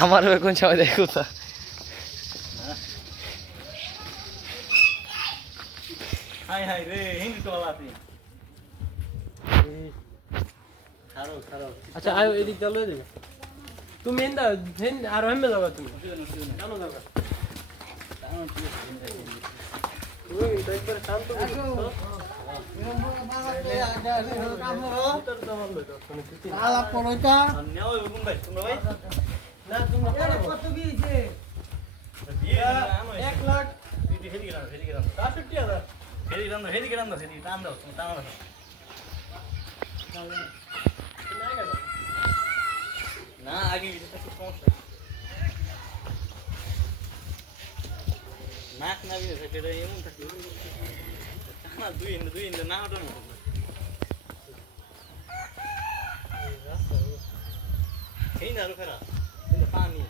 আমারও এখন সময় দেখো তো হাই হাই রে হিন্দি তো আলাদা খারো খারো আচ্ছা আয় এদিক চলে যাবে তুমি হিন্দা আর হেমে যাবে তুমি কেন যাবে তুমি একবার শান্ত আলাপ করো তা নেও এবং ভাই তোমরা ভাই না তুমি কত দিয়েছে 1 লাখ হেদি গেলাম 65000 হেদি গেলাম টান দাও তুমি টান দাও না আগে এটা খুব সমস্যা নাক না বিয়ে সেটা এমন থাকে না দুই না ওটা না এই না রুখারা পানি